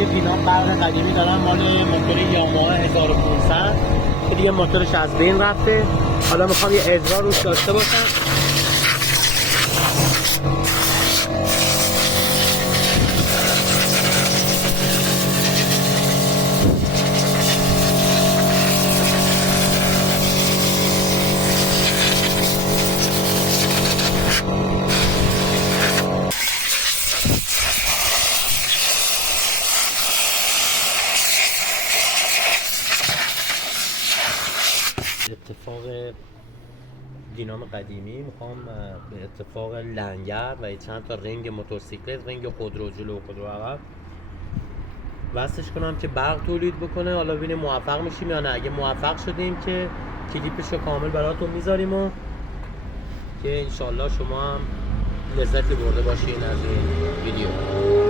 یه دینام برق قدیمی دارم مال موتور یاماها 1500 که دیگه موتورش از بین رفته. حالا میخوام یه اجرا روش داشته باشم. اتفاق دینام قدیمی میخوام به اتفاق لنگر و چند تا رنگ موتورسیکلت، رنگ خودرو جلو و خودرو عقب وصلش کنم که برق تولید بکنه. حالا ببینیم موفق میشیم یا نه. اگه موفق شدیم که کلیپش رو کامل براتون میذاریم و که انشالله شما هم لذتی برده باشین از این ویدیو.